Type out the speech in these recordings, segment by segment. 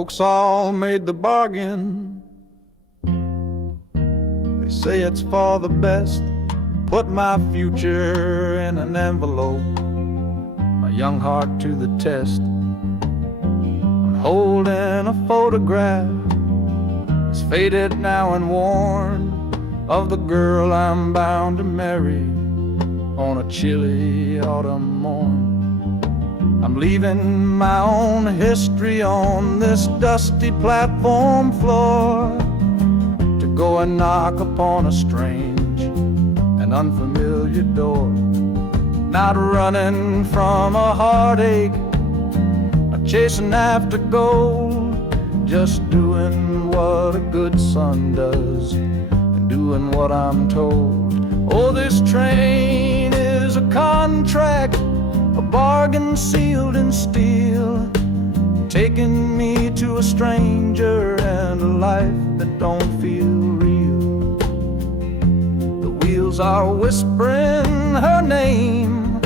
Folks all made the bargain. They say it's for the best. Put my future in an envelope, my young heart to the test. I'm holding a photograph, it's faded now and worn, of the girl I'm bound to marry on a chilly autumn morn. I'm leaving my own history on this dusty platform floor to go and knock upon a strange and unfamiliar door. Not running from a heartache, not chasing after gold, just doing what a good son does and doing what I'm told. Oh, this train is a contract, a bargain sealed in steel, taking me to a stranger and a life that don't feel real. The wheels are whispering her name,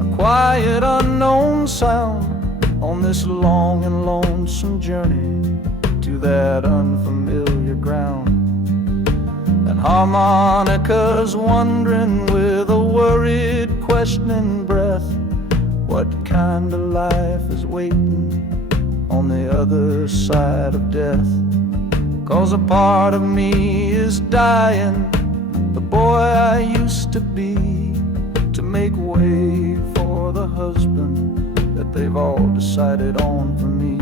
a quiet unknown sound, on this long and lonesome journey to that unfamiliar ground. And harmonicas wondering with a worried, questioning breath, what kind of life is waiting on the other side of death? 'Cause a part of me is dying, the boy I used to be, to make way for the husband that they've all decided on for me.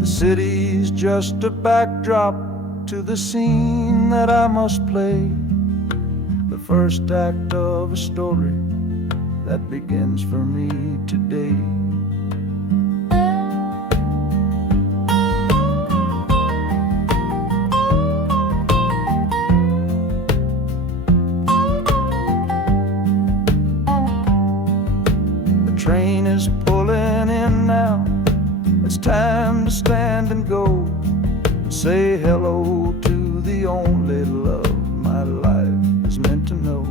The city's just a backdrop to the scene that I must play, the first act of a story that begins for me today. The train is pulling in now, it's time to stand and go, say hello to the only love my life is meant to know.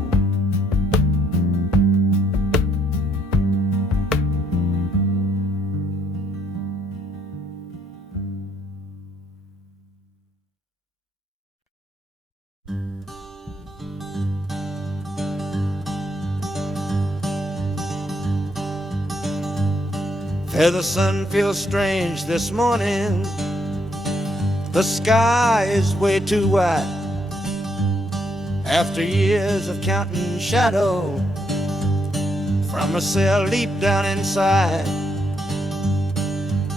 The sun feels strange this morning, the sky is way too wide. After years of counting shadow from a cell deep down inside,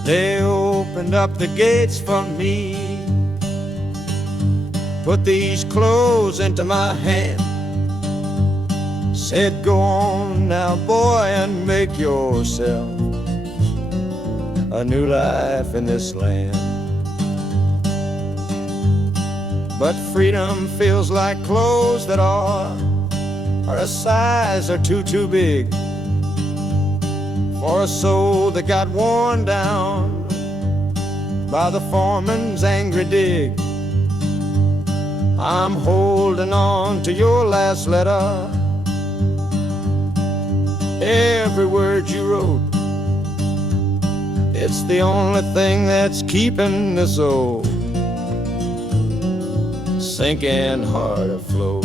they opened up the gates for me, put these clothes into my hand, said go on now boy and make yourself a new life in this land. But freedom feels like clothes that are a size or two big for a soul that got worn down by the foreman's angry dig. I'm holding on to your last letter, every word you wrote. It's the only thing that's keeping this old sinking heart afloat.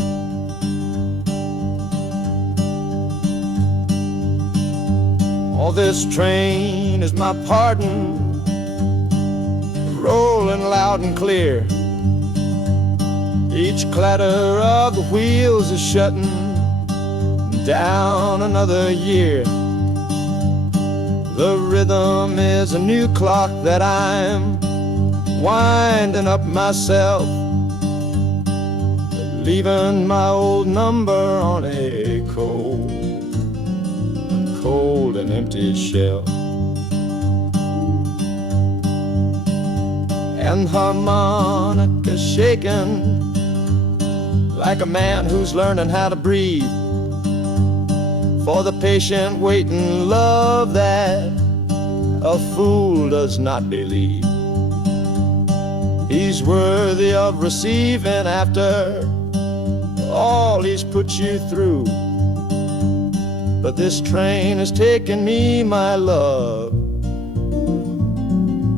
Oh, this train is my pardon, rolling loud and clear. Each clatter of the wheels is shutting down another year. The rhythm is a new clock that I'm winding up myself, leaving my old number on a cold and empty shelf. And harmonica shaking like a man who's learning how to breathe, for the patient waiting love that a fool does not believe. He's worthy of receiving after all he's put you through. But this train has taken me, my love,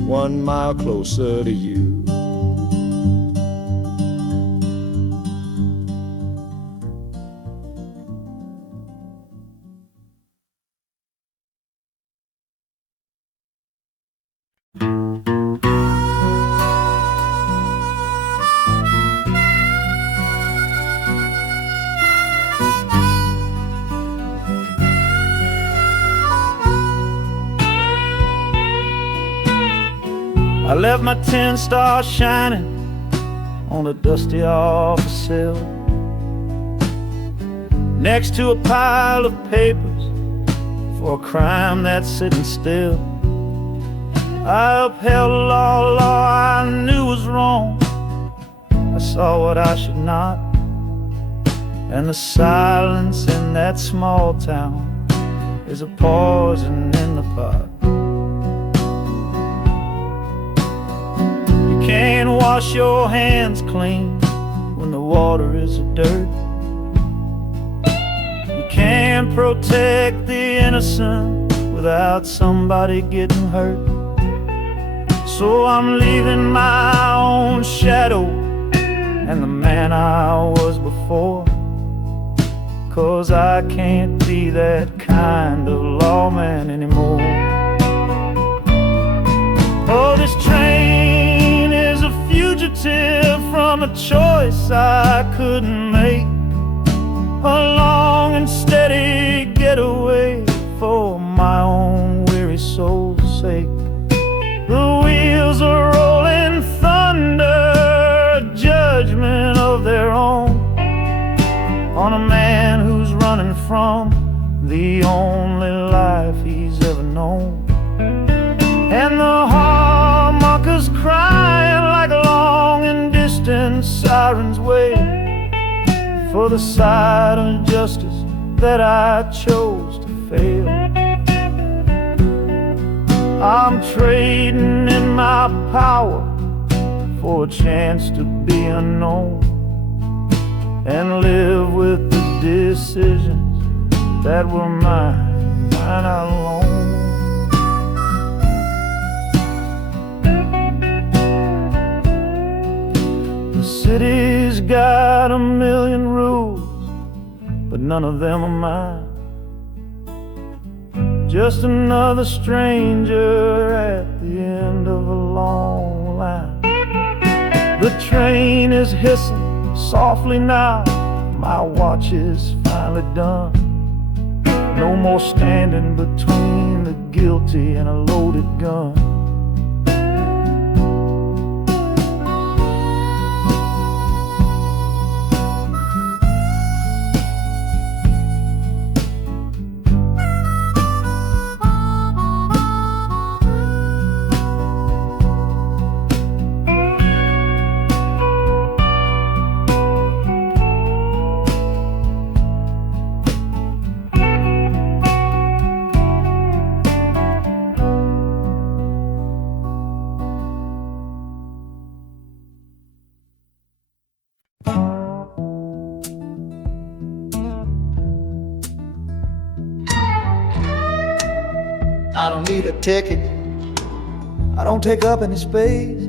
1 mile closer to you. I left my 10 stars shining on a dusty office sill, next to a pile of papers for a crime that's sitting still. I upheld a law I knew was wrong. I saw what I should not, and the silence in that small town is a poison in the pot. You can't wash your hands clean when the water is of dirt. You can't protect the innocent without somebody getting hurt. So I'm leaving my own shadow and the man I was before, 'cause I can't be that kind of lawman anymore. Oh, this train is a fugitive from a choice I couldn't make, a long and steady getaway for my own weary soul's sake. The wheels are rolling thunder, a judgment of their own, on a man who's running from the only life he's ever known. And the harmonicas crying like long and distant sirens wait for the side of justice that I chose to fail. I'm trading in my power for a chance to be unknown and live with the decisions that were mine alone. The city's got a million rules, but none of them are mine. Just another stranger at the end of a long line. The train is hissing softly now, my watch is finally done. No more standing between the guilty and a loaded gun. I don't need a ticket, I don't take up any space,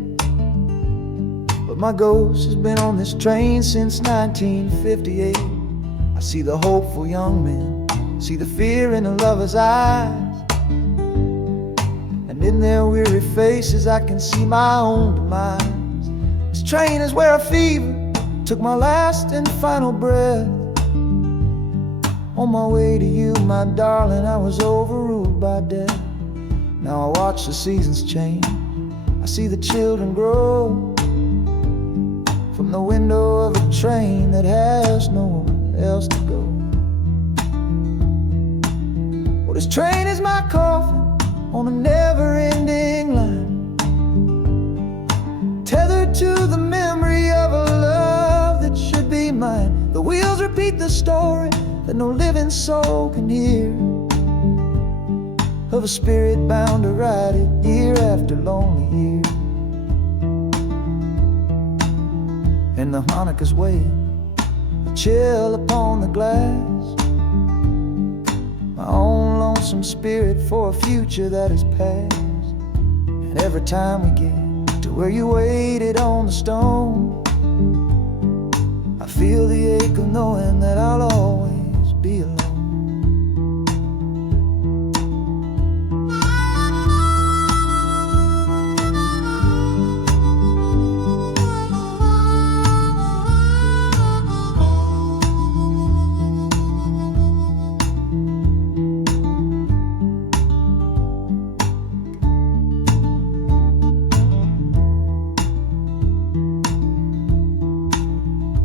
but my ghost has been on this train since 1958. I see the hopeful young men, see the fear in the lovers' eyes, and in their weary faces I can see my own demise. This train is where a fever took my last and final breath. On my way to you, my darling, I was overruled by death. Now I watch the seasons change, I see the children grow, from the window of a train that has nowhere else to go. Well, this train is my coffin on a never-ending line, tethered to the memory of a love that should be mine. The wheels repeat the story that no living soul can hear, of a spirit bound to ride it year after lonely year. and the harmonicas wail, a chill upon the glass. My own lonesome spirit for a future that is past. And every time we get to where you waited on the stone, I feel the ache of knowing that I'll always be alone.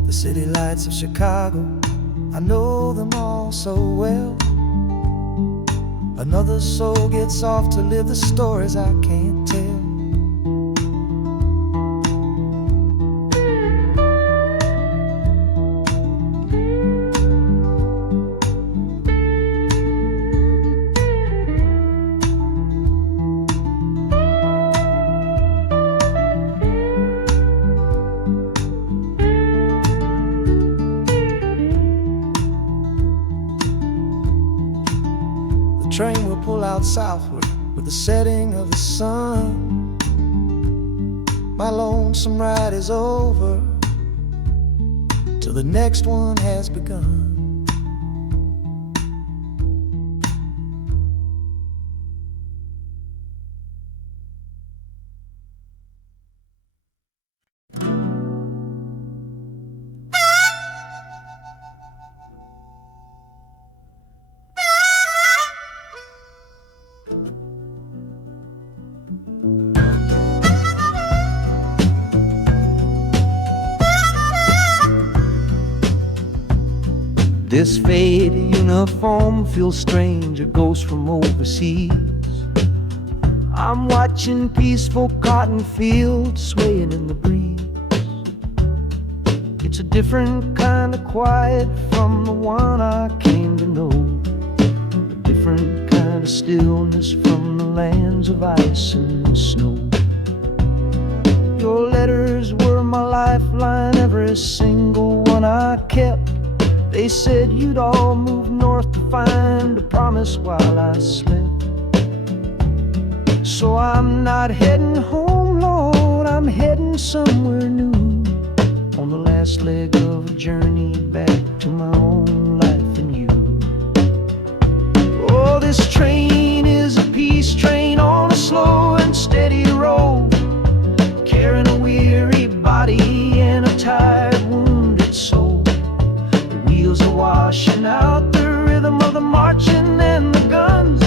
The city lights of Chicago, I know them all so well. Another soul gets off to live the stories I can't tell. The train will pull out southward with the setting of the sun. My lonesome ride is over till the next one has begun. This faded uniform feels strange, a ghost from overseas. I'm watching peaceful cotton fields swaying in the breeze. It's a different kind of quiet from the one I came to know, a different kind of stillness from the lands of ice and snow. Your letters were my lifeline, every single one I kept. They said you'd all move north to find a promise while I slept. So I'm not heading home, Lord, I'm heading somewhere new, on the last leg of a journey back to my own life and you. Oh, this train is a peace train on a slow and steady road, carrying a weary body and a tired, wounded soul. Wheels are washing out the rhythm of the marching and the guns,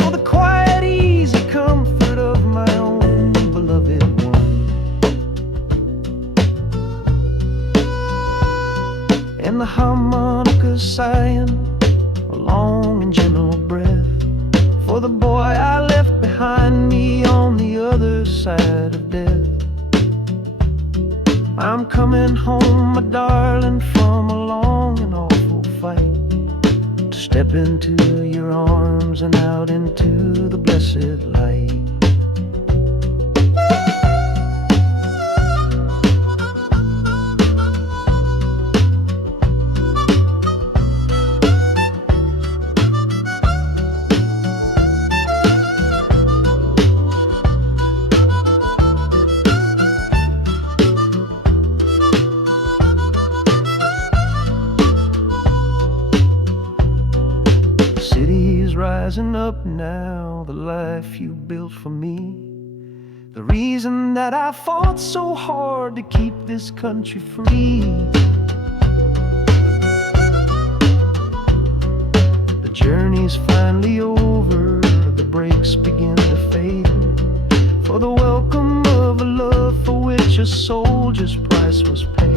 for the quiet, easy comfort of my own beloved one. And the harmonicas sighing a long and gentle breath for the boy I left behind me on the other side of death. I'm coming home, my darling, from a long and awful fight, to step into your arms and out into the blessed light. Rising up now, the life you built for me, the reason that I fought so hard to keep this country free. The journey's finally over, the brakes begin to fade, for the welcome of a love for which a soldier's price was paid.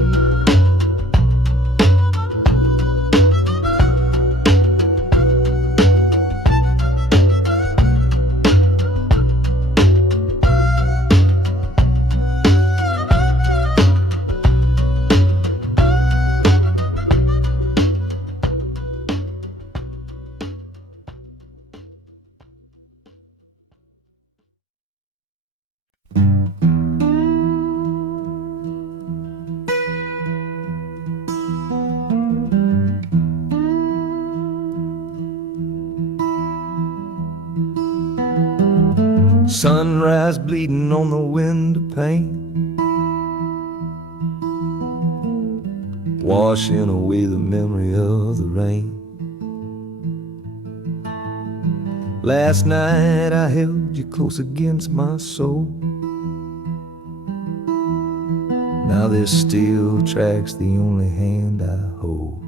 Sunrise bleeding on the window pane, washing away the memory of the rain. Last night I held you close against my soul. Now this steel track's the only hand I hold.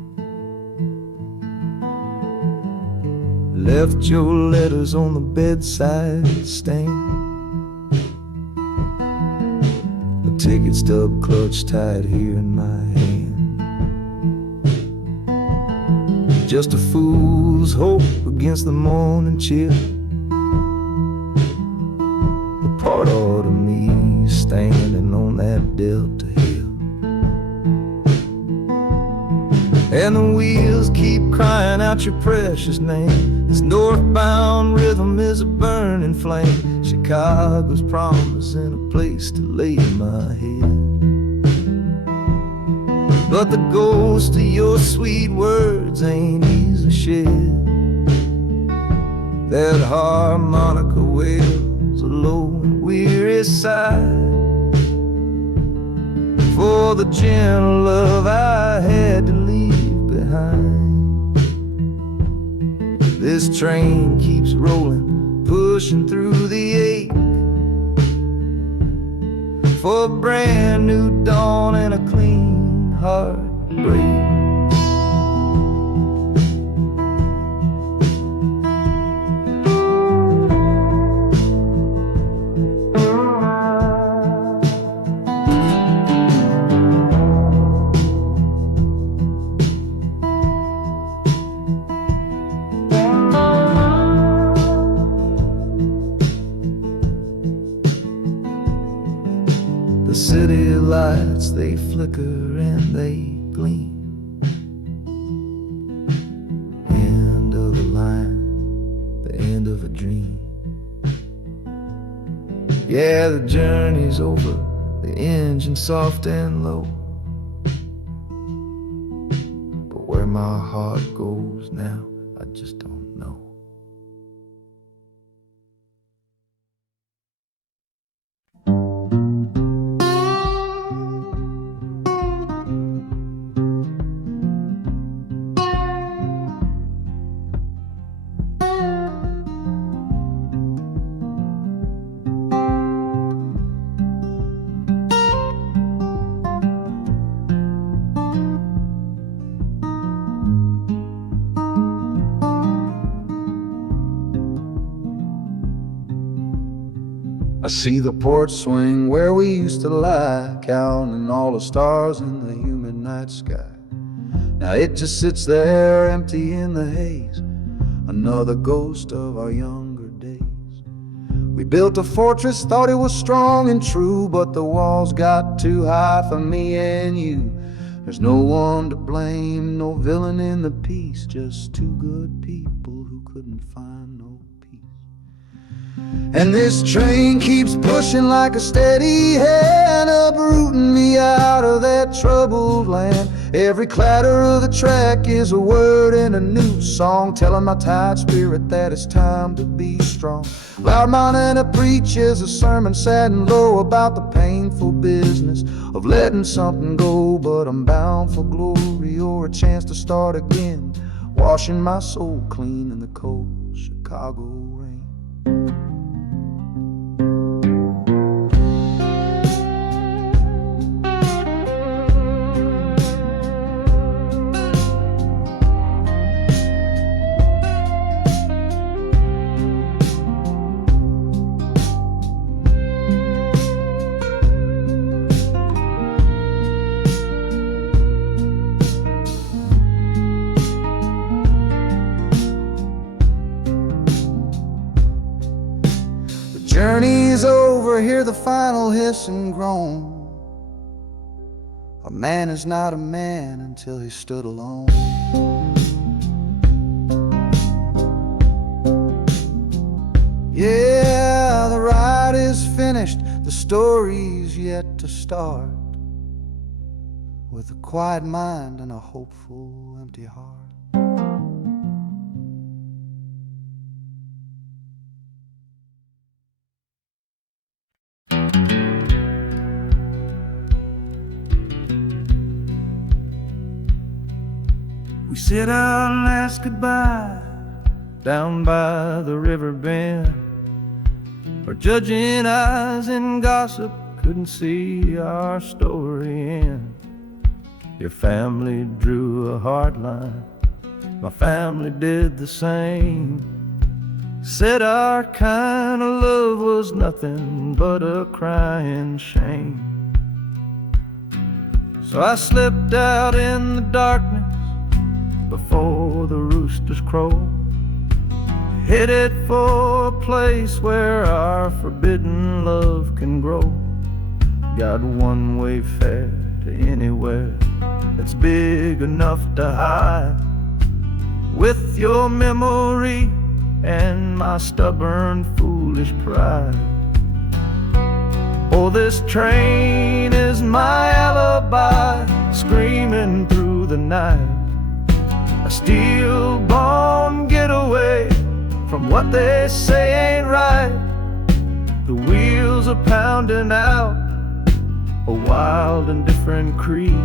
Left your letters on the bedside stand, the ticket stub clutched tight here in my hand. Just a fool's hope against the morning chill, the part of me standing on that Delta hill. And the wheels keep crying out your precious name. This northbound rhythm is a burning flame. Chicago's promising a place to lay my head. But the ghost of your sweet words ain't easy shed. That harmonica wails a low and weary sigh for the gentle love I had to leave behind. This train keeps rolling, pushing through the ache, for a brand new dawn and a clean heartbreak. The city lights, they flicker and they gleam. End of the line, the end of a dream. Yeah, the journey's over, the engine soft and low. But where my heart goes now, I just don't know. I see the porch swing where we used to lie, counting all the stars in the humid night sky. Now it just sits there empty in the haze, another ghost of our younger days. We built a fortress, thought it was strong and true, but the walls got too high for me and you. There's no one to blame, no villain in the piece, just two good people who couldn't find no peace. And this train keeps pushing like a steady hand, uprooting me out of that troubled land. Every clatter of the track is a word in a new song, telling my tired spirit that it's time to be strong. Loud Montana preaches a sermon sad and low about the painful business of letting something go. But I'm bound for glory or a chance to start again, washing my soul clean in the cold Chicago rain. Journey's over, hear the final hiss and groan. A man is not a man until he stood alone. Yeah, the ride is finished, the story's yet to start, with a quiet mind and a hopeful empty heart. said our last goodbye down by the river bend, where judging eyes and gossip couldn't see our story end. Your family drew a hard line, my family did the same. Said our kind of love was nothing but a crying shame. So I slipped out in the darkness before the roosters crow, headed for a place where our forbidden love can grow. Got one-way fare to anywhere that's big enough to hide, with your memory and my stubborn, foolish pride. Oh, this train is my alibi, screaming through the night, a steel-born getaway from what they say ain't right. The wheels are pounding out a wild and different creed,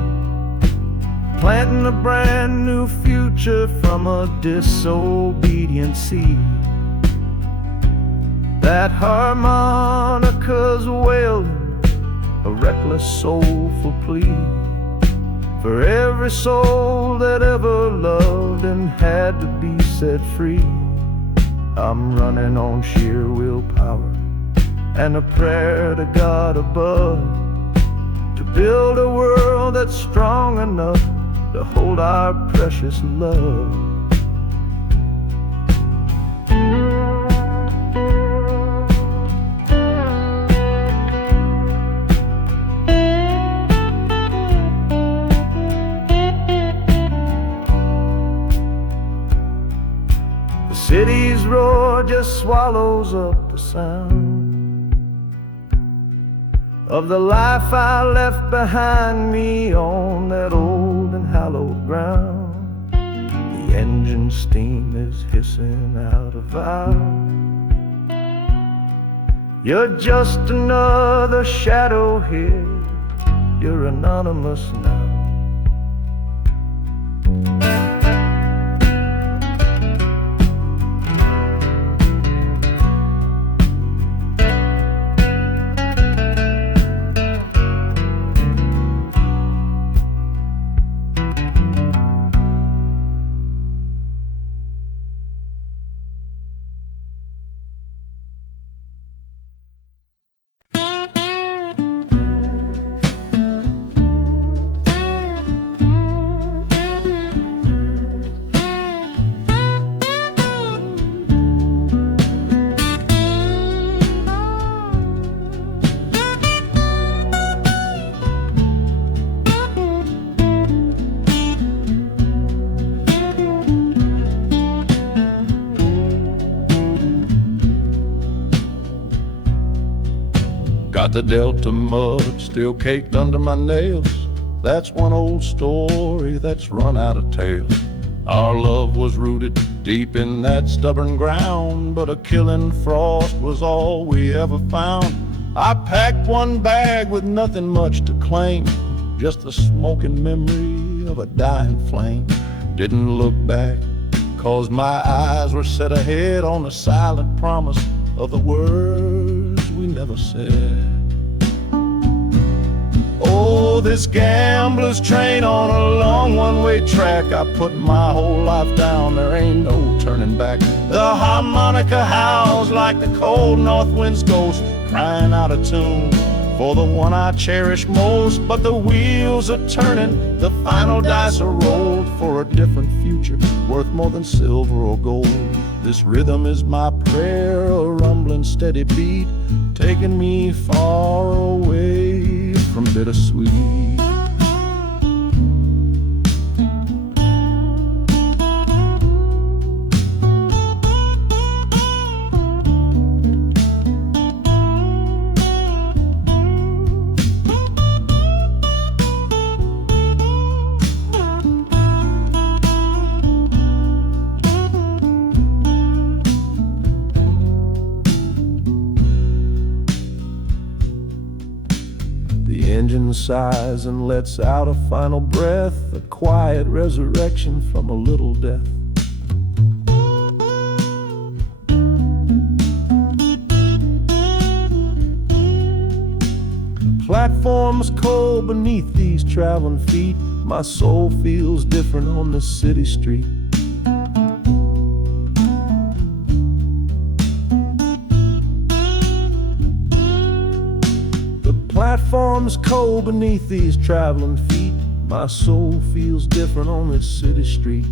planting a brand new future from a disobedient seed. That harmonica's wailing a reckless, soulful plea for every soul that ever loved and had to be set free. I'm running on sheer willpower and a prayer to God above, to build a world that's strong enough to hold our precious love. The city's roar just swallows up the sound of the life I left behind me on that old and hallowed ground. The engine steam is hissing out of valve. You're just another shadow here, you're anonymous now. Got the Delta mud still caked under my nails. That's one old story that's run out of tales. Our love was rooted deep in that stubborn ground, but a killing frost was all we ever found. I packed one bag with nothing much to claim, just the smoking memory of a dying flame. Didn't look back, 'cause my eyes were set ahead on the silent promise of the words we never said. Oh, this gambler's train on a long one-way track. I put my whole life down, there ain't no turning back. The harmonica howls like the cold north wind's ghost, crying out a tune for the one I cherish most. But the wheels are turning, the final dice are rolled for a different future, worth more than silver or gold. This rhythm is my prayer, a rumbling steady beat, taking me far away from bittersweet. The engine sighs and lets out a final breath, a quiet resurrection from a little death. The platform's cold beneath these traveling feet. My soul feels different on this city street. Platform's cold beneath these traveling feet. My soul feels different on this city street.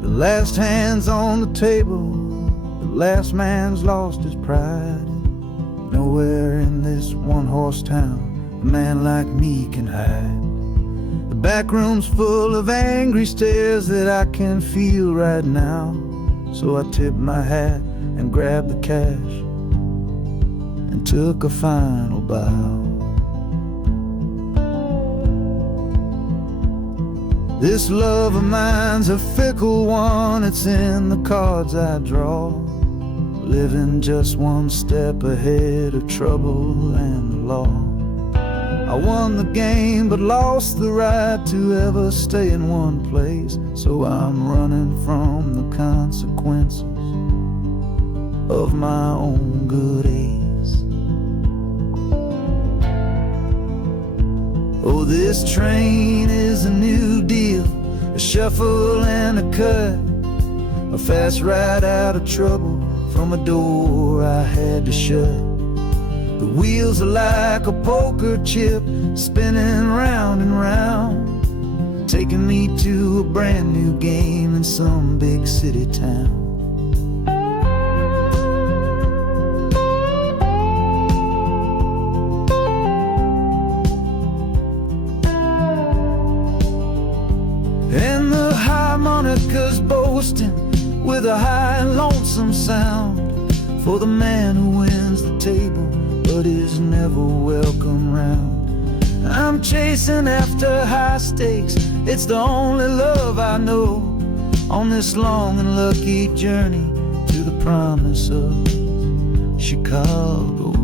The last hand's on the table, the last man's lost his pride. Nowhere in this one-horse town a man like me can hide. The back room's full of angry stares that I can feel right now. So I tipped my hat and grabbed the cash and took a final bow. This love of mine's a fickle one, it's in the cards I draw. Living just one step ahead of trouble and the law. I won the game but lost the right to ever stay in one place. So I'm running from the consequences of my own good ace. Oh, this train is a new deal, a shuffle and a cut, a fast ride out of trouble from a door I had to shut. The wheels are like a poker chip, spinning round and round, taking me to a brand new game in some big city town. And the harmonica's boasting with a high and lonesome sound for the man who wins the table but is never welcome round. I'm chasing after high stakes, it's the only love I know on this long and lucky journey to the promise of Chicago.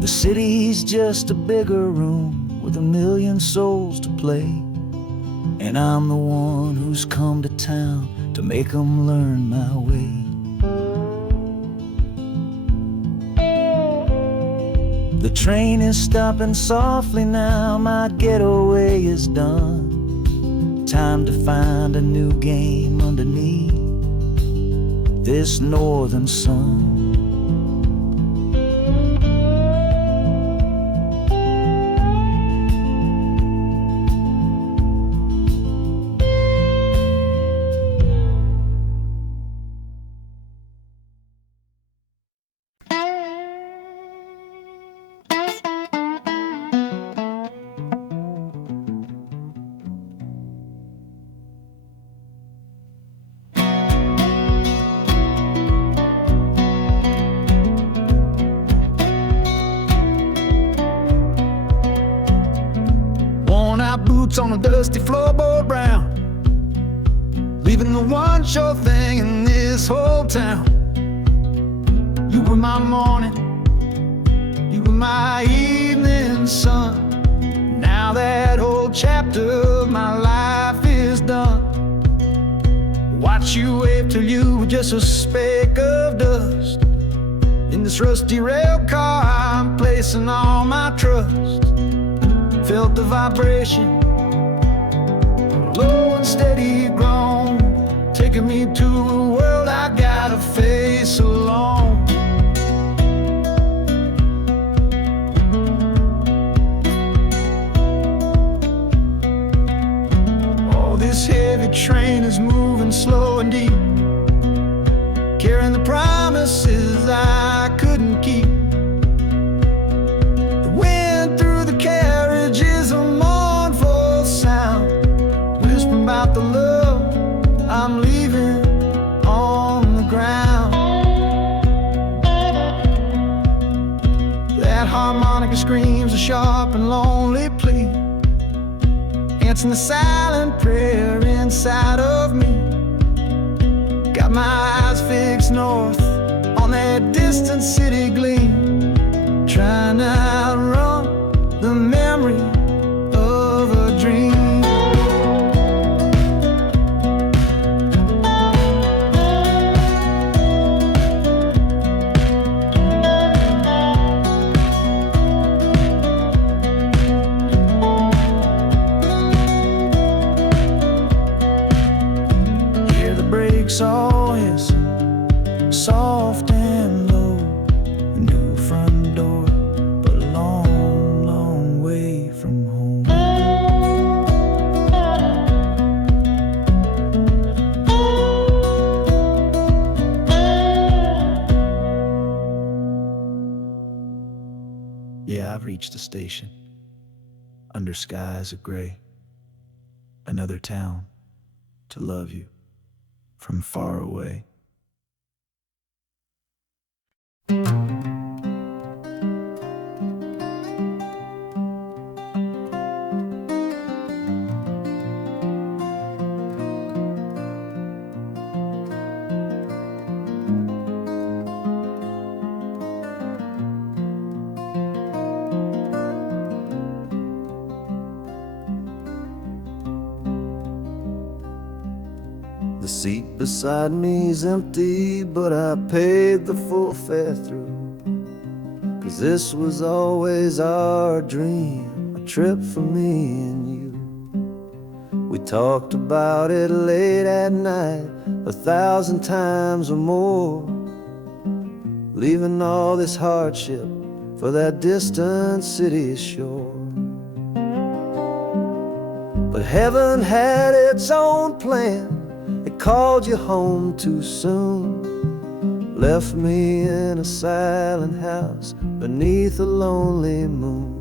The city's just a bigger room with a million souls to play, and I'm the one who's come to town to make them learn my way. The train is stopping softly now, my getaway is done. Time to find a new game underneath this northern sun. Boots on a dusty floorboard brown, leaving the one sure thing in this whole town. You were my morning, you were my evening sun. Now that whole chapter of my life is done. Watch watch you wave till you were just a speck of dust. In this rusty rail car I'm placing all my trust. Felt the vibration, low and steady groan, taking me to a world I gotta face alone. Oh, this heavy train is moving slow and deep, carrying the promises I couldn't keep. The wind through the carriage is a mournful sound, whispering about the love I'm leaving on the ground. That harmonica screams a sharp and lonely plea, answering the silent prayer inside of me. Got my eyes fixed north on that distant city gleam, trying to outrun the memory of a dream. Hear the brakes all hiss, soft and low. A new front door, but a long, long way from home. Yeah, I've reached the station, under skies of gray. Another town to love you from far away. The seat beside me's empty, but I paid the full fare through. 'Cause this was always our dream, a trip for me and you. We talked about it late at night, 1,000 times or more, leaving all this hardship for that distant city shore. But heaven had its own plan. It called you home too soon, left me in a silent house beneath a lonely moon.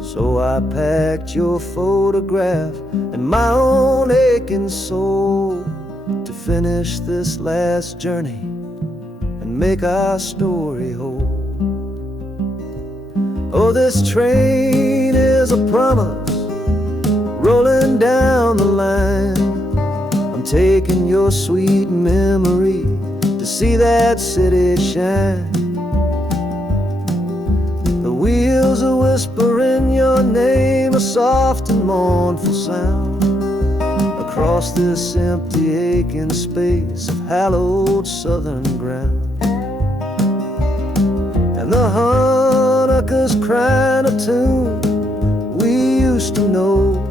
So I packed your photograph and my own aching soul to finish this last journey and make our story whole. Oh, this train is a promise rolling down the line. Taking your sweet memory to see that city shine. The wheels are whispering your name, a soft and mournful sound, across this empty aching space of hallowed southern ground. And the Hanukkah's crying a tune we used to know,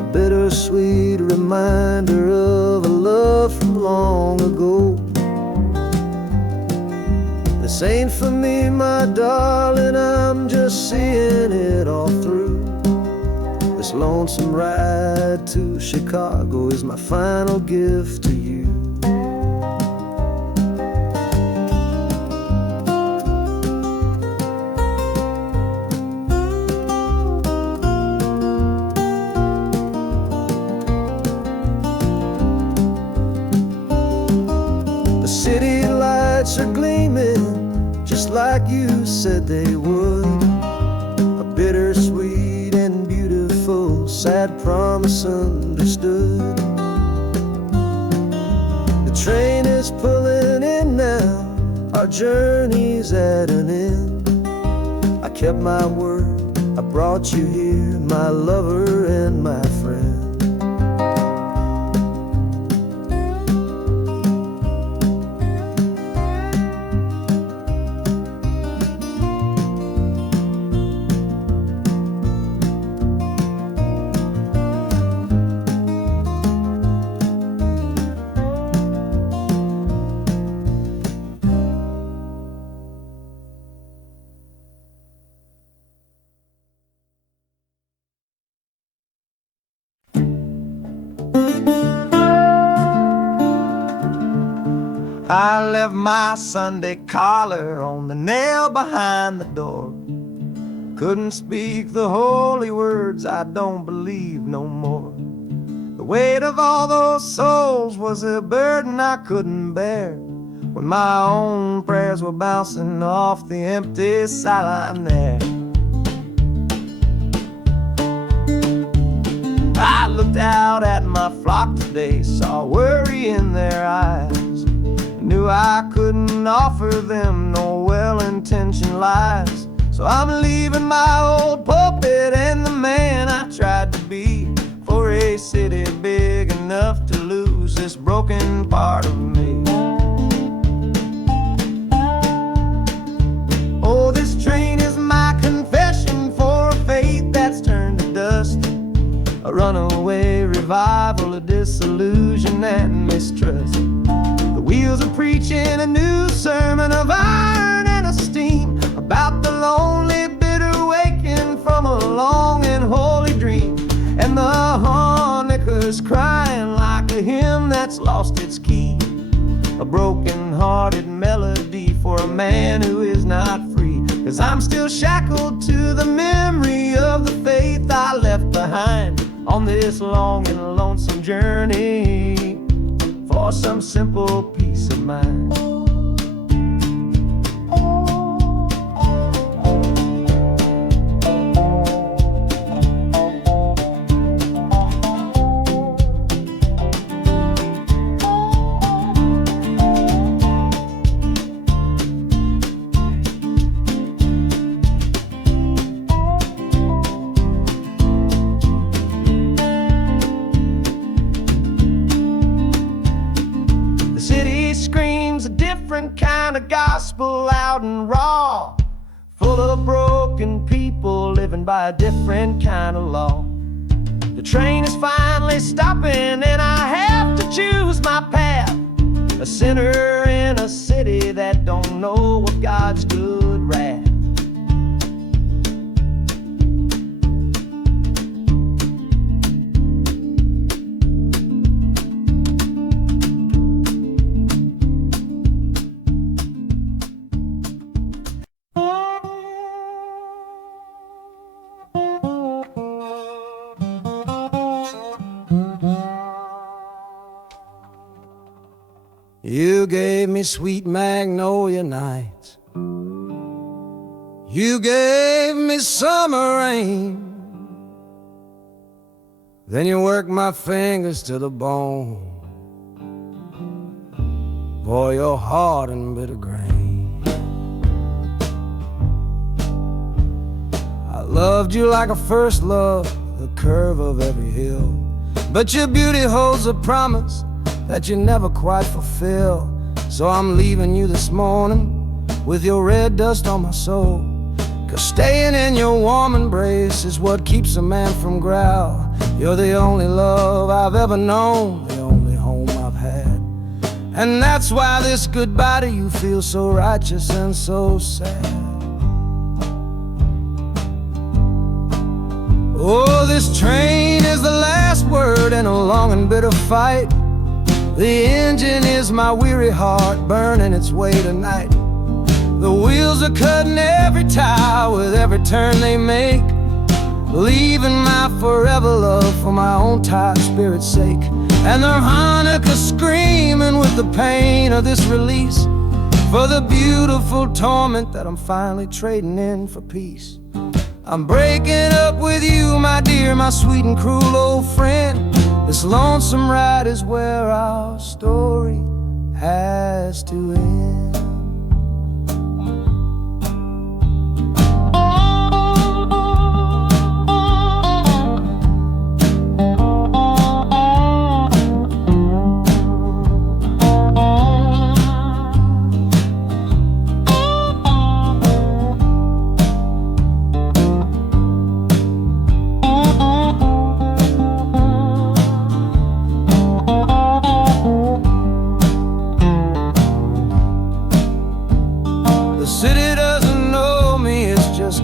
a bittersweet reminder of a love from long ago. This ain't for me, my darling, I'm just seeing it all through. This lonesome ride to Chicago is my final gift to you. City lights are gleaming just like you said they would, a bittersweet and beautiful sad promise understood. The train is pulling in now, our journey's at an end. I kept my word, I brought you here, my lover and my friend. I left my Sunday collar on the nail behind the door. Couldn't speak the holy words, I don't believe no more. The weight of all those souls was a burden I couldn't bear, when my own prayers were bouncing off the empty sideline there. I looked out at my flock today, saw worry in their eyes, knew I couldn't offer them no well-intentioned lies. So I'm leaving my old pulpit and the man I tried to be, for a city big enough to lose this broken part of me. Oh, this train is my confession for a faith that's turned to dust, a runaway revival of disillusion and mistrust. The wheels are preaching a new sermon of iron and of steam, about the lonely, bitter waking from a long and holy dream. And the harmonicas crying like a hymn that's lost its key, a broken-hearted melody for a man who is not free. 'Cause I'm still shackled to the memory of the faith I left behind on this long and lonesome journey for some simple peace of mind. Kind of gospel, loud and raw, full of broken people living by a different kind of law. The train is finally stopping and I have to choose my path, a sinner in a city that don't know of God's good wrath. You gave me sweet magnolia nights, you gave me summer rain, then you worked my fingers to the bone for your hard and bitter grain. I loved you like a first love, the curve of every hill, but your beauty holds a promise that you never quite fulfill. So I'm leaving you this morning with your red dust on my soul, 'cause staying in your warm embrace is what keeps a man from growl. You're the only love I've ever known, the only home I've had, and that's why this goodbye to you feels so righteous and so sad. Oh, this train is the last word in a long and bitter fight. The engine is my weary heart burning its way tonight. The wheels are cutting every tire with every turn they make, leaving my forever love for my own tired spirit's sake. And the harmonica screaming with the pain of this release, for the beautiful torment that I'm finally trading in for peace. I'm breaking up with you, my dear, my sweet and cruel old friend. This lonesome ride is where our story has to end.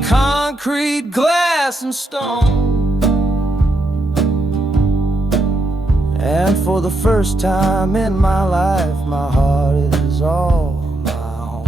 Concrete, glass, and stone. And for the first time in my life, my heart is is all I own.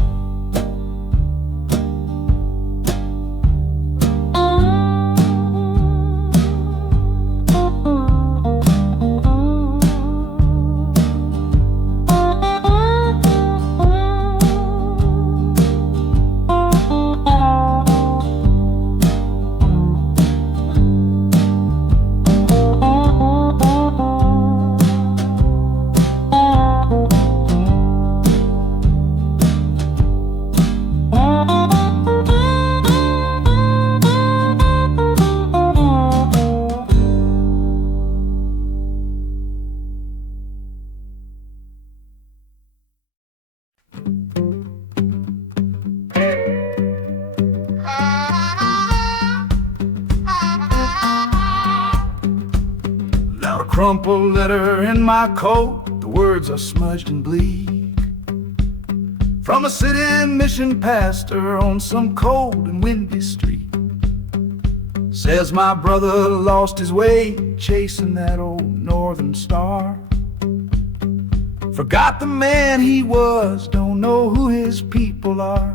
Now a crumpled letter in my coat, the words are smudged and bleak, from a city mission pastor on some cold and windy street. Says my brother lost his way chasing that old northern star, forgot the man he was, don't know who his people are.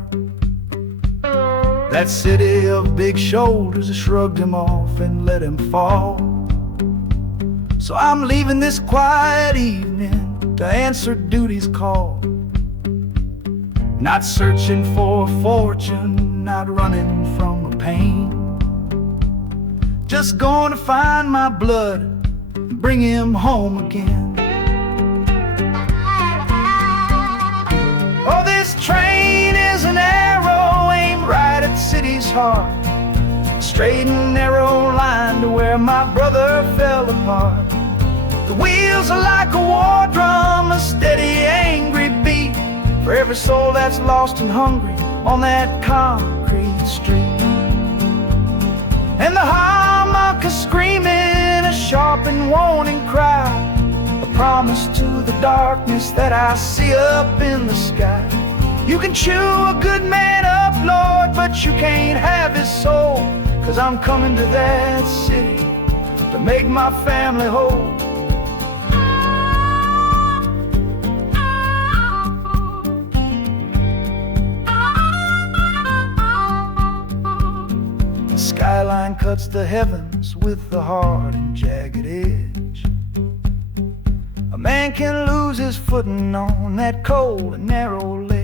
That city of big shoulders shrugged him off and let him fall. So I'm leaving this quiet evening to answer duty's call. Not searching for a fortune, not running from a pain, just going to find my blood and bring him home again. Oh, this train is an arrow aimed right at the city's heart, a straight and narrow line to where my brother fell apart. The wheels are like a war drum, a steady, angry beat for every soul that's lost and hungry on that concrete street. And the harmonica screaming a sharp and warning cry, a promise to the darkness that I see up in the sky. You can chew a good man up, Lord, but you can't have his soul, 'cause I'm coming to that city to make my family whole. The skyline cuts the heavens with the hard and jagged edge. A man can lose his footing on that cold and narrow ledge.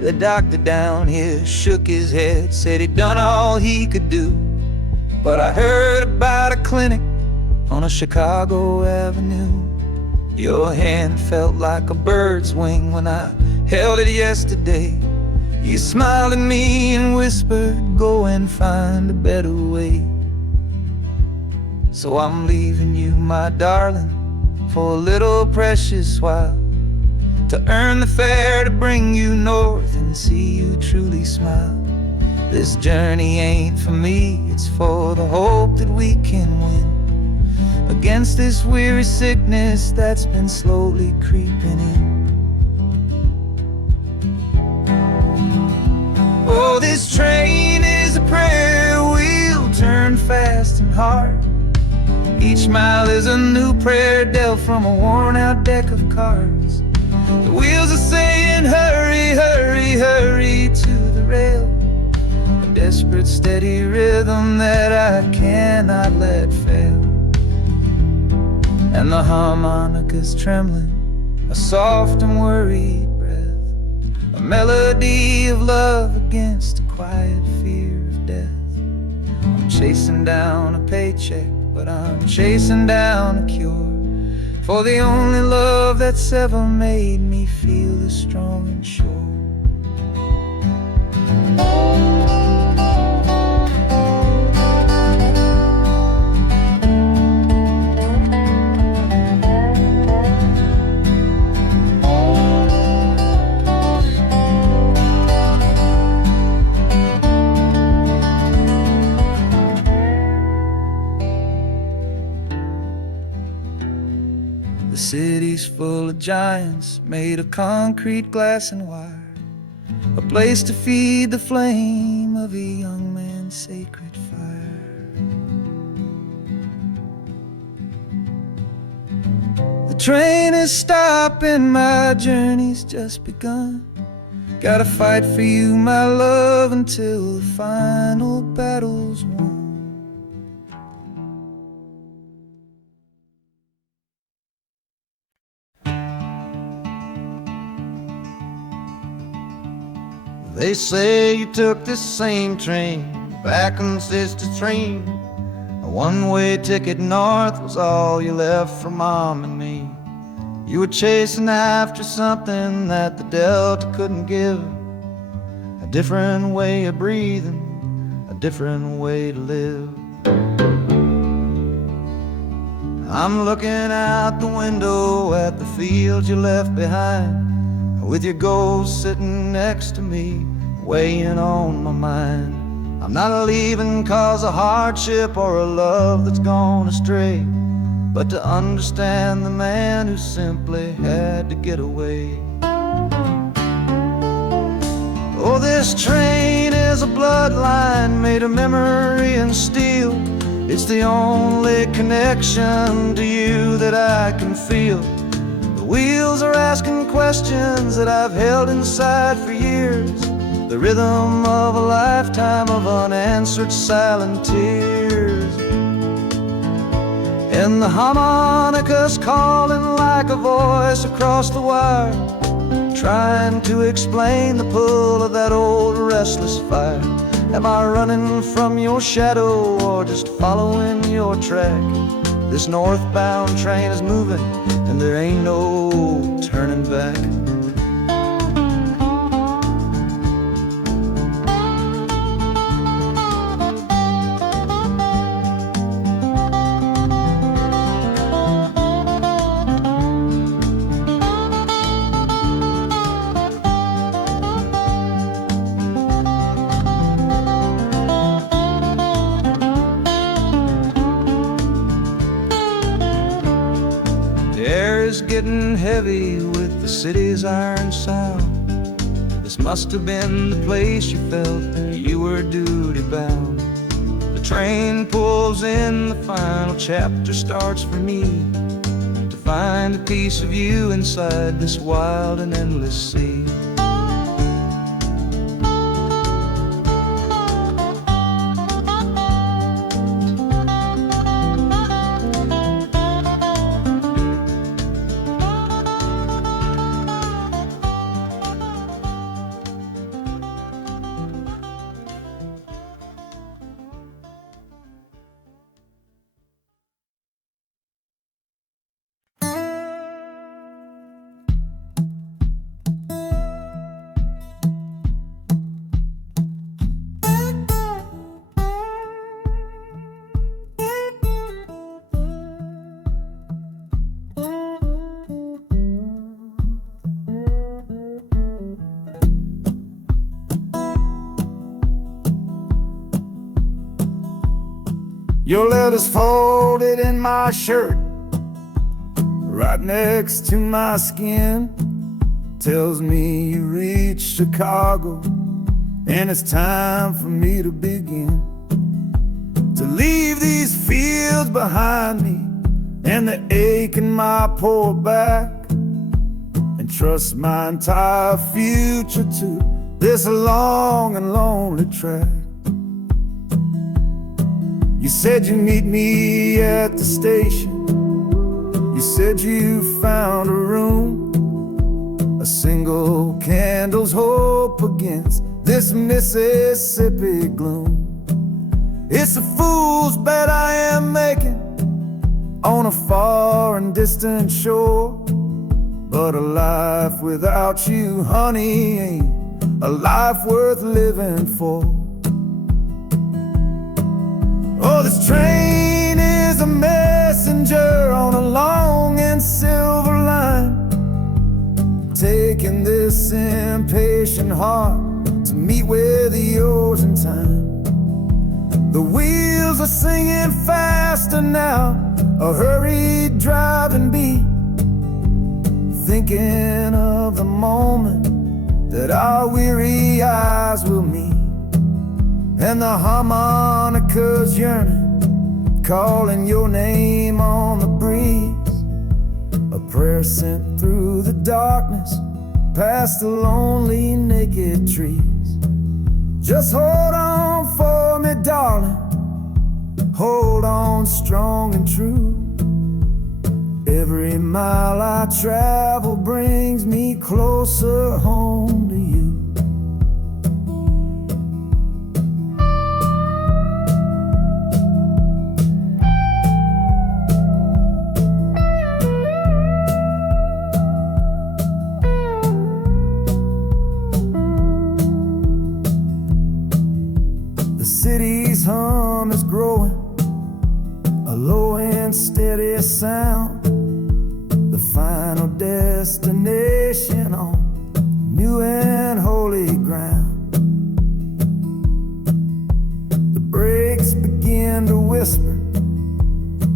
The doctor down here shook his head, said he'd done all he could do. But I heard about a clinic on a Chicago avenue. Your hand felt like a bird's wing when I held it yesterday. You smiled at me and whispered, go and find a better way. So I'm leaving you, my darling, for a little precious while, to earn the fare to bring you north and see you truly smile. This journey ain't for me, it's for the hope that we can win against this weary sickness that's been slowly creeping in. Oh, this train is a prayer wheel turned fast and hard. Each mile is a new prayer dealt from a worn-out deck of cards. The wheels are saying hurry, hurry, hurry to the rail, a desperate steady rhythm that I cannot let fail. And the harmonica's trembling, a soft and worried breath, a melody of love against a quiet fear of death. I'm chasing down a paycheck, but I'm chasing down a cure for the only love that's ever made me feel this strong and sure. The city's full of giants made of concrete, glass, and wire, a place to feed the flame of a young man's sacred fire. The train is stopping, my journey's just begun. Gotta fight for you, my love, until the final battle's won. They say you took this same train back on Sister Train. A one-way ticket north was all you left for Mom and me. You were chasing after something that the Delta couldn't give, a different way of breathing, a different way to live. I'm looking out the window at the fields you left behind, with your ghost sitting next to me, weighing on my mind. I'm not leaving cause of hardship or a love that's gone astray, but to understand the man who simply had to get away. Oh, this train is a bloodline made of memory and steel. It's the only connection to you that I can feel. The wheels are asking questions that I've held inside for years, the rhythm of a lifetime of unanswered silent tears. And the harmonicas calling like a voice across the wire, trying to explain the pull of that old restless fire. Am I running from your shadow or just following your track? This northbound train is moving and there ain't no turning back. Is getting heavy with the city's iron sound. This must have been the place you felt you were duty bound. The train pulls in, the final chapter starts for me, to find a piece of you inside this wild and endless sea. Your letter's folded in my shirt, right next to my skin. Tells me you reached Chicago, and it's time for me to begin. To leave these fields behind me, and the ache in my poor back, and trust my entire future to this long and lonely track. You said you'd meet me at the station. You said you found a room, a single candle's hope against this Mississippi gloom. It's a fool's bet I am making on a far and distant shore. But a life without you, honey, ain't a life worth living for. Oh, this train is a messenger on a long and silver line, taking this impatient heart to meet with yours in time. The wheels are singing faster now, a hurried driving beat, thinking of the moment that our weary eyes will meet. And the harmonica's yearning, calling your name on the breeze, a prayer sent through the darkness, past the lonely naked trees. Just hold on for me, darling, hold on strong and true. Every mile I travel brings me closer home to you. The city's hum is growing, a low and steady sound, the final destination on new and holy ground. The brakes begin to whisper,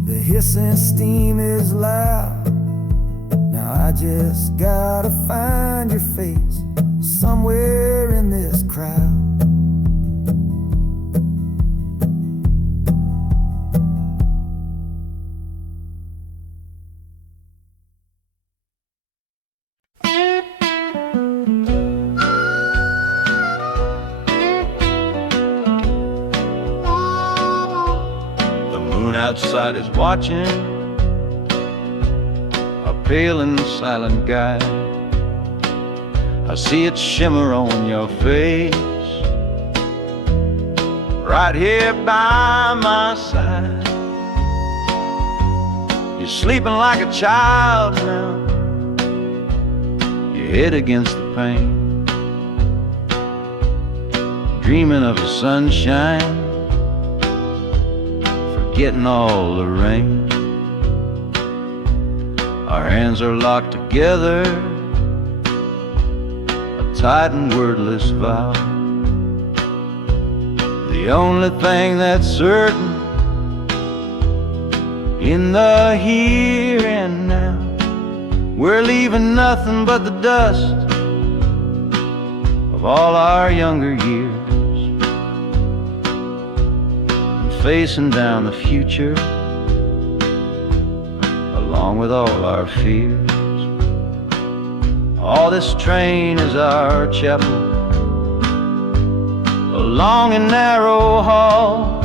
the hissing steam is loud. Now I just gotta find your face somewhere in this crowd. Outside is watching, a pale and silent guide. I see it shimmer on your face, right here by my side. You're sleeping like a child now, your head against the pane, dreaming of the sunshine, getting all the rain. Our hands are locked together, a tight and wordless vow. The only thing that's certain in the here and now, we're leaving nothing but the dust of all our younger years, facing down the future along with all our fears. Oh, this train is our chapel, a long and narrow hall,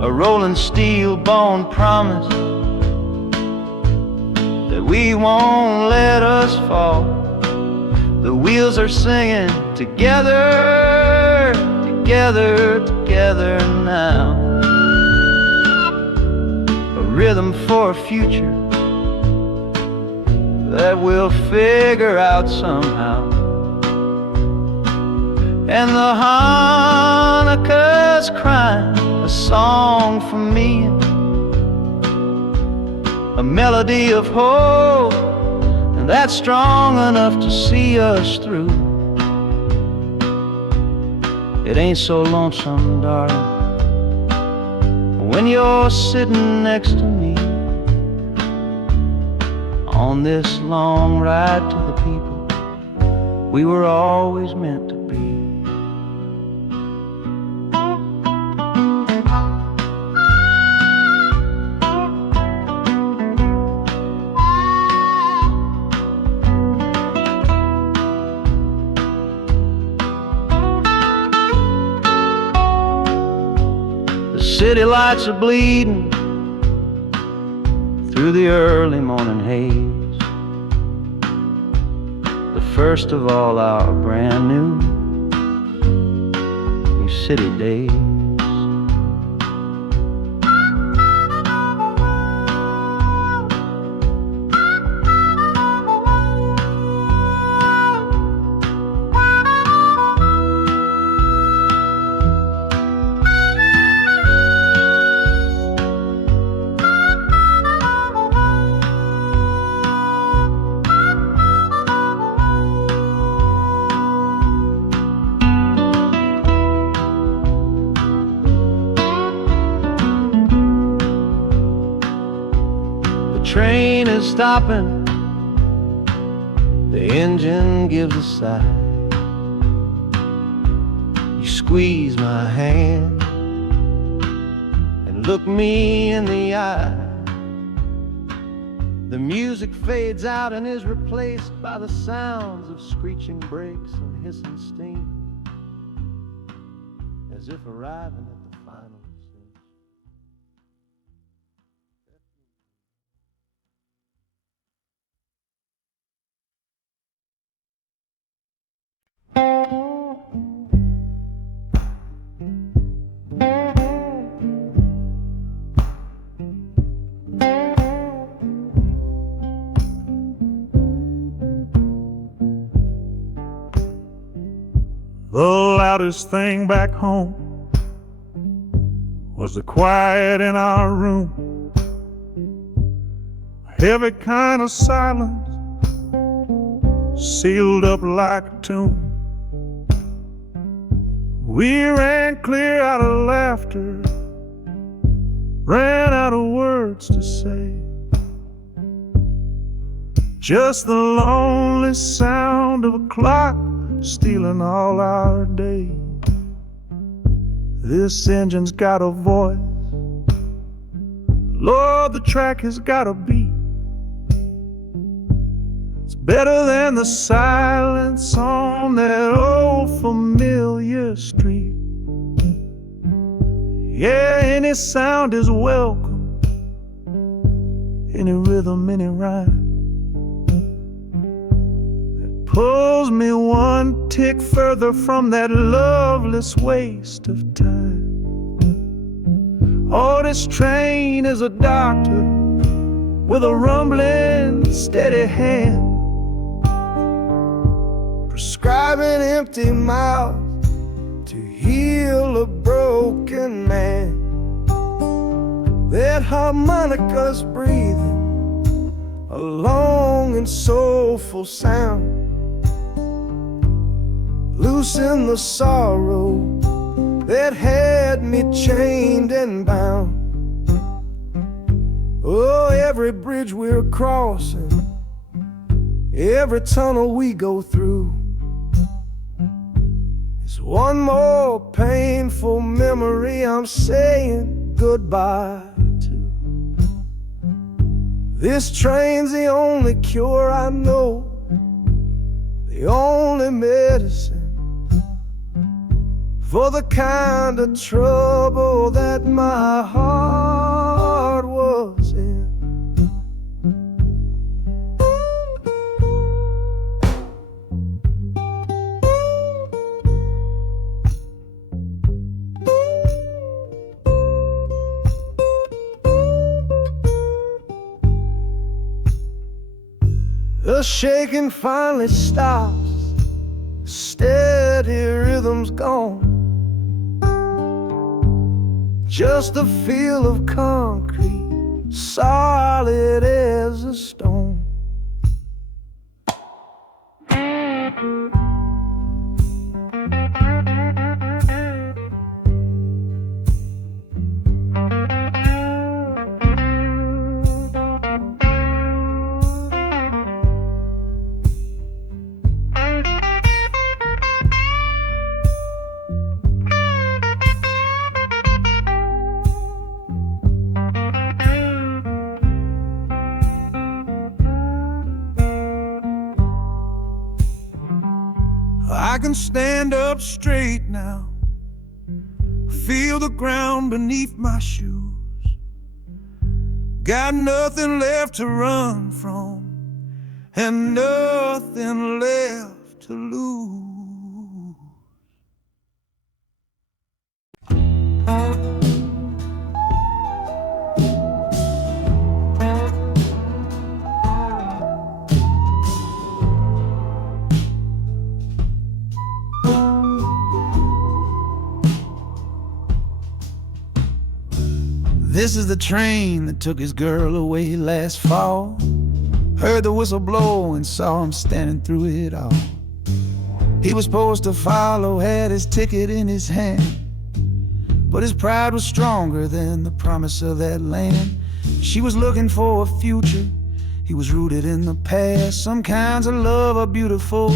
a rolling steel bone promise that we won't let us fall. The wheels are singing together, together, together now, a rhythm for a future that we'll figure out somehow. And the Hanukkah's crying a song for me, a melody of hope, and that's strong enough to see us through. It ain't so lonesome, darling, when you're sitting next to me on this long ride to the people we were always meant to be. City lights are bleeding through the early morning haze, the first of all our brand new city days. train is stopping, the engine gives a sigh. You squeeze my hand and look me in the eye. The music fades out and is replaced by the sounds of screeching brakes and hissing steam, as if arriving at the final scene. The loudest thing back home was the quiet in our room. A heavy kind of silence, sealed up like a tomb. We ran clear out of laughter, ran out of words to say. Just the lonely sound of a clock stealing all our day. This engine's got a voice, Lord, the track has got a beat. It's better than the silence on that old familiar street. Yeah, any sound is welcome, any rhythm, any rhyme. Pulls me one tick further from that loveless waste of time. Oh, this train is a doctor with a rumbling, steady hand, prescribing empty mouths to heal a broken man. That harmonica's breathing a long and soulful sound. Loosen the sorrow that had me chained and bound. Oh, every bridge we're crossing, every tunnel we go through, is one more painful memory I'm saying goodbye to. This train's the only cure I know, the only medicine for the kind of trouble that my heart was in. The shaking finally stops, steady rhythm's gone. Just a feel of concrete, solid as a stone. I can stand up straight now, feel the ground beneath my shoes. Got nothing left to run from and nothing left to lose. This is the train that took his girl away last fall. Heard the whistle blow and saw him standing through it all. He was supposed to follow, had his ticket in his hand, but his pride was stronger than the promise of that land. She was looking for a future, he was rooted in the past. Some kinds of love are beautiful,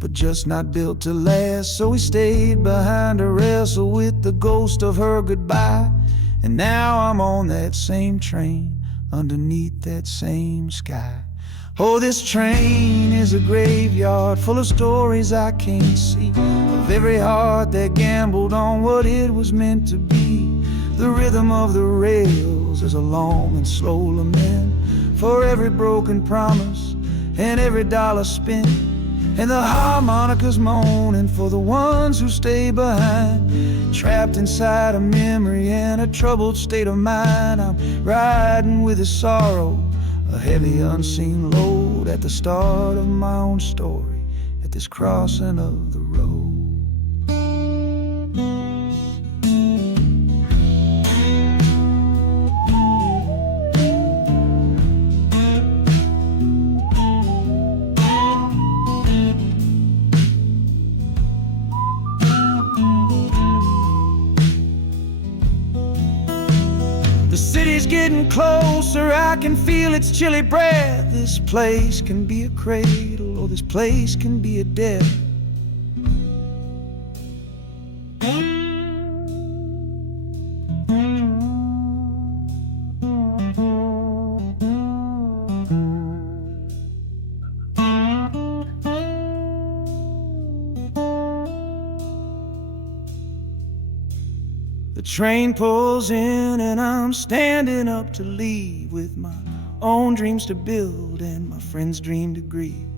but just not built to last. So he stayed behind to wrestle with the ghost of her goodbye. And now I'm on that same train, underneath that same sky. Oh, this train is a graveyard full of stories I can't see, of every heart that gambled on what it was meant to be. The rhythm of the rails is a long and slow lament for every broken promise and every dollar spent, and the harmonicas moaning for the ones who stay behind, trapped inside a memory and a troubled state of mind. I'm riding with a sorrow, a heavy unseen load, at the start of my own story, at this crossing of the road. The city's getting closer, I can feel its chilly breath. This place can be a cradle, or this place can be a death. The train pulls in and I'm standing up to leave, with my own dreams to build and my friend's dream to grieve.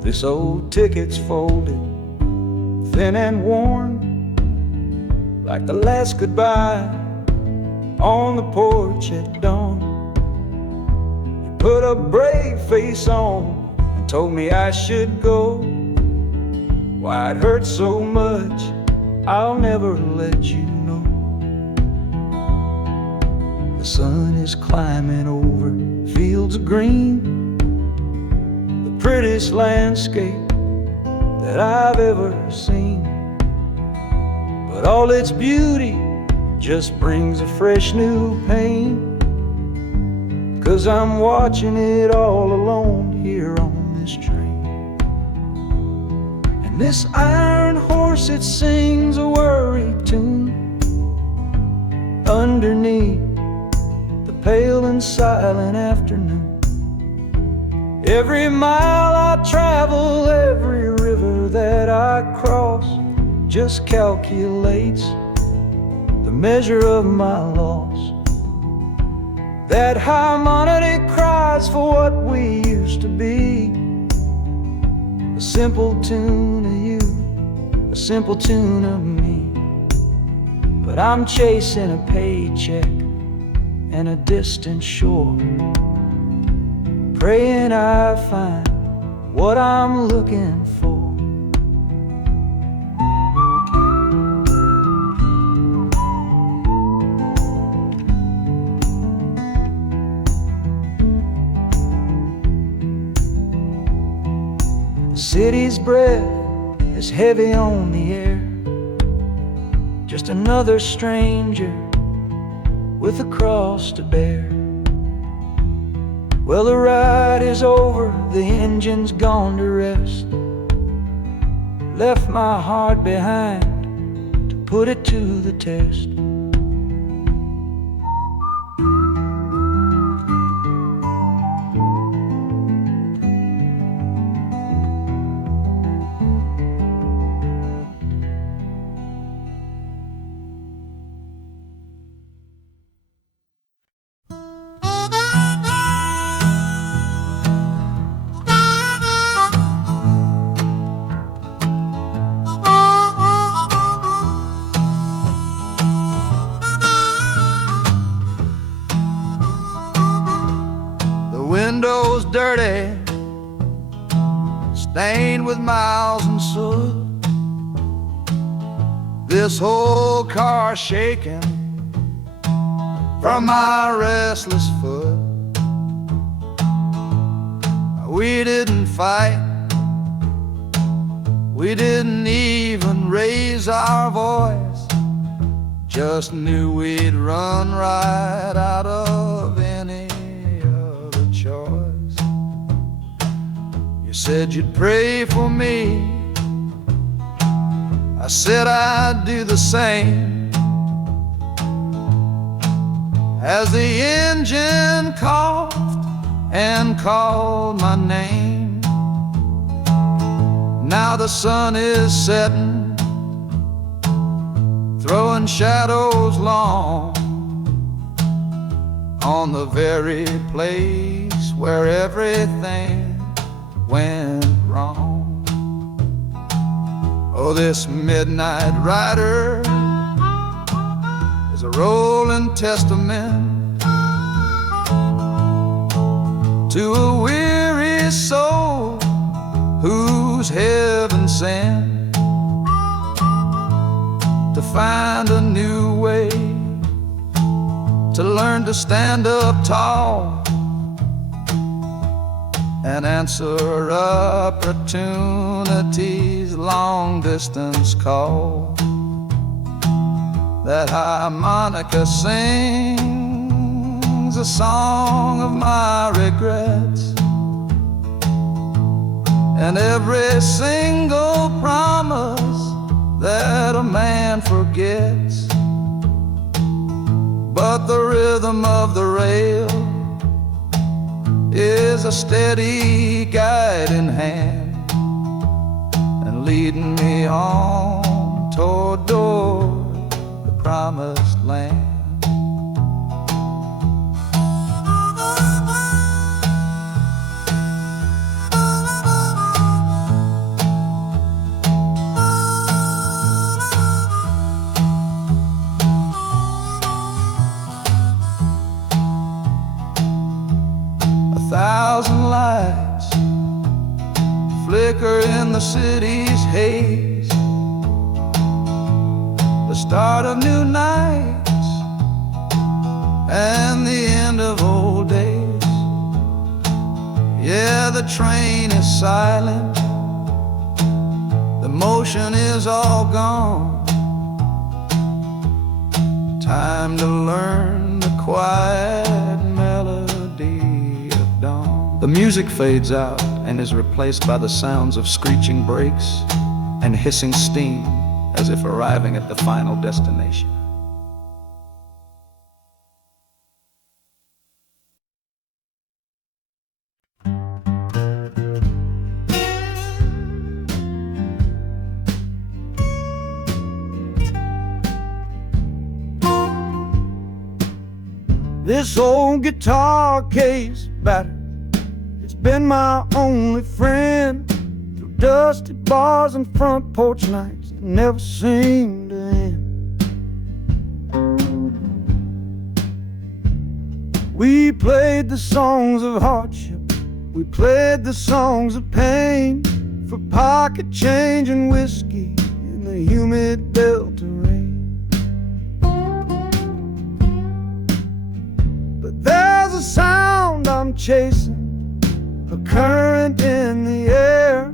This old ticket's folded, thin and worn, like the last goodbye on the porch at dawn. You put a brave face on and told me I should go. Why it hurts so much, I'll never let you know. The sun is climbing over fields of green, prettiest landscape that I've ever seen. But all its beauty just brings a fresh new pain, 'cause I'm watching it all alone here on this train. And this iron horse, it sings a worried tune underneath the pale and silent afternoon. Every mile I travel, every river that I cross, just calculates the measure of my loss. That harmonic cries for what we used to be, a simple tune of you, a simple tune of me. But I'm chasing a paycheck and a distant shore, praying I find what I'm looking for. The city's breath is heavy on the air, just another stranger with a cross to bear. Well, the ride is over, the engine's gone to rest, left my heart behind to put it to the test. The window's dirty, stained with miles and soot. This whole car shaking from my restless foot. We didn't fight, we didn't even raise our voice, just knew we'd run right out of any other choice. You said you'd pray for me, I said I'd do the same. As the engine coughed and called my name, now the sun is setting, throwing shadows long on the very place where everything went wrong. Oh, this midnight rider is a rolling testament to a weary soul who's heaven sent to find a new way, to learn to stand up tall and answer opportunity's long-distance call. That harmonica sings a song of my regrets, and every single promise that a man forgets. But the rhythm of the rail is a steady guiding hand and leading me on toward the promised land. 1,000 lights flicker in the city's haze, the start of new nights and the end of old days. Yeah, the train is silent, the motion is all gone. Time to learn the quiet melody of dawn. The music fades out and is replaced by the sounds of screeching brakes and hissing steam, as if arriving at the final destination. This old guitar case battered, it's been my only friend through dusty bars and front porch nights that never seem to end. We played the songs of hardship, we played the songs of pain, for pocket change and whiskey in the humid Delta rain. There's a sound I'm chasing, a current in the air,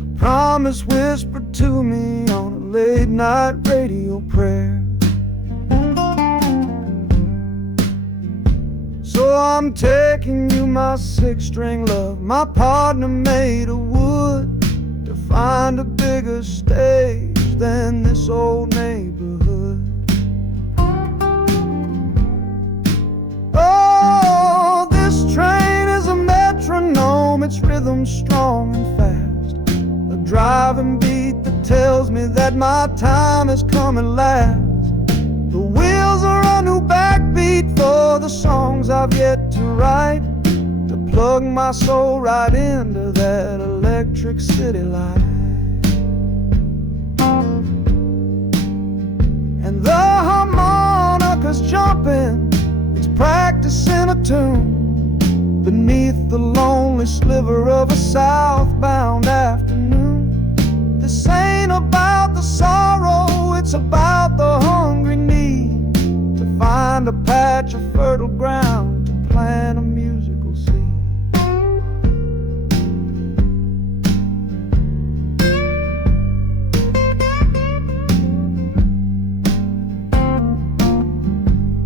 a promise whispered to me on a late night radio prayer. So I'm taking you, my six-string love, my partner made of wood, to find a bigger stage than this old neighborhood. Oh, this train is a metronome, its rhythm strong and fast, a driving beat that tells me that my time has come at last. The wheels are a new backbeat for the songs I've yet to write, to plug my soul right into that electric city light. And the harmonica's jumping, practicing a tune beneath the lonely sliver of a southbound afternoon. sorrow, it's about the hungry need to find a patch of fertile ground to plant a musical seed.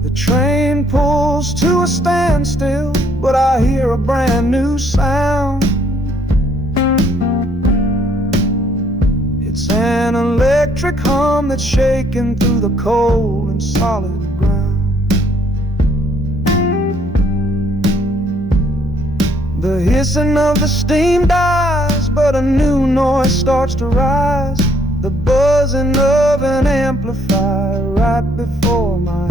The train pulls to a standstill, but I hear a brand new sound. It's an electric hum that's shaking through the cold and solid ground. The hissing of the steam dies, but a new noise starts to rise. The buzzing of an amplifier right before my eyes.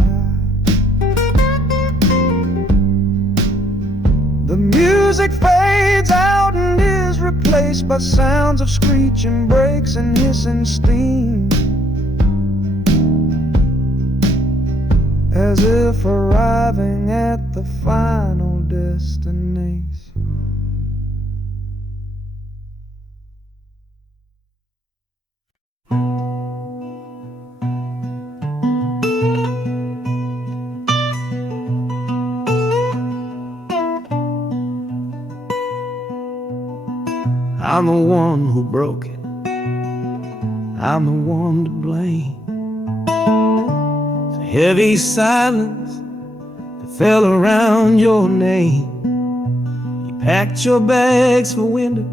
The music fades out and is replaced by sounds of screeching brakes and hissing steam, as if arriving at the final destination. I'm the one who broke it, I'm the one to blame. The heavy silence that fell around your name. You packed your bags for winter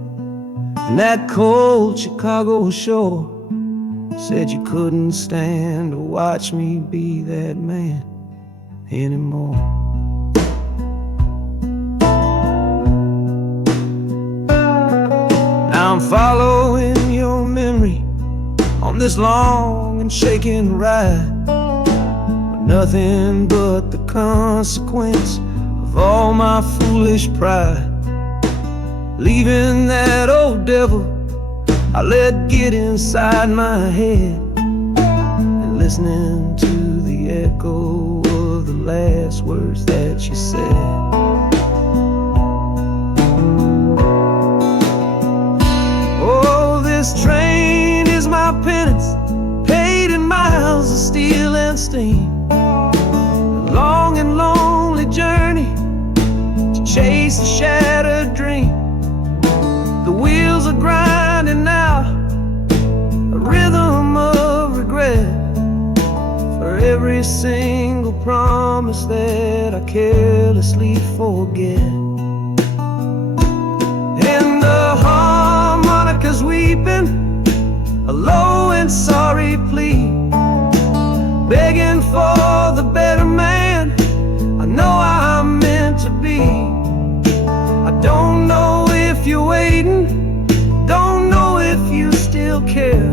in that cold Chicago shore. Said you couldn't stand to watch me be that man anymore. I'm following your memory on this long and shaking ride, with nothing but the consequence of all my foolish pride. Leaving that old devil I let get inside my head, and listening to the echo of the last words that you said. This train is my penance, paid in miles of steel and steam. A long and lonely journey to chase a shattered dream. The wheels are grinding now, a rhythm of regret, for every single promise that I carelessly forget. And the harmonica's weeping a low and sorry plea, begging for the better man I know I'm meant to be. I don't know if you're waiting, don't know if you still care,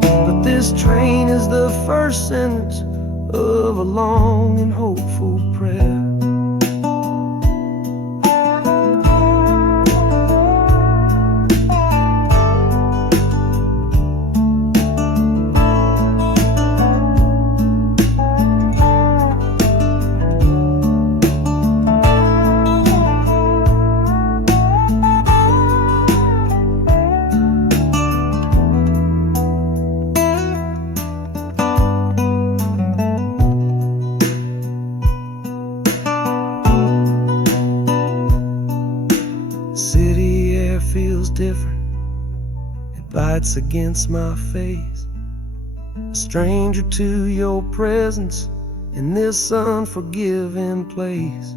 but this train is the first sentence of a long and hopeful prayer. City air feels different, it bites against my face. A stranger to your presence in this unforgiving place.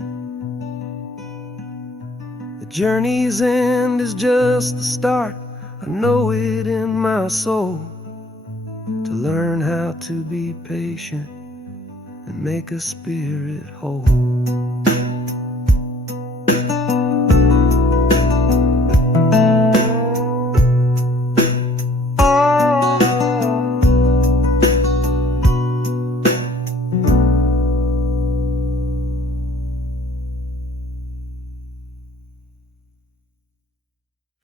The journey's end is just the start, I know it in my soul. To learn how to be patient and make a spirit whole.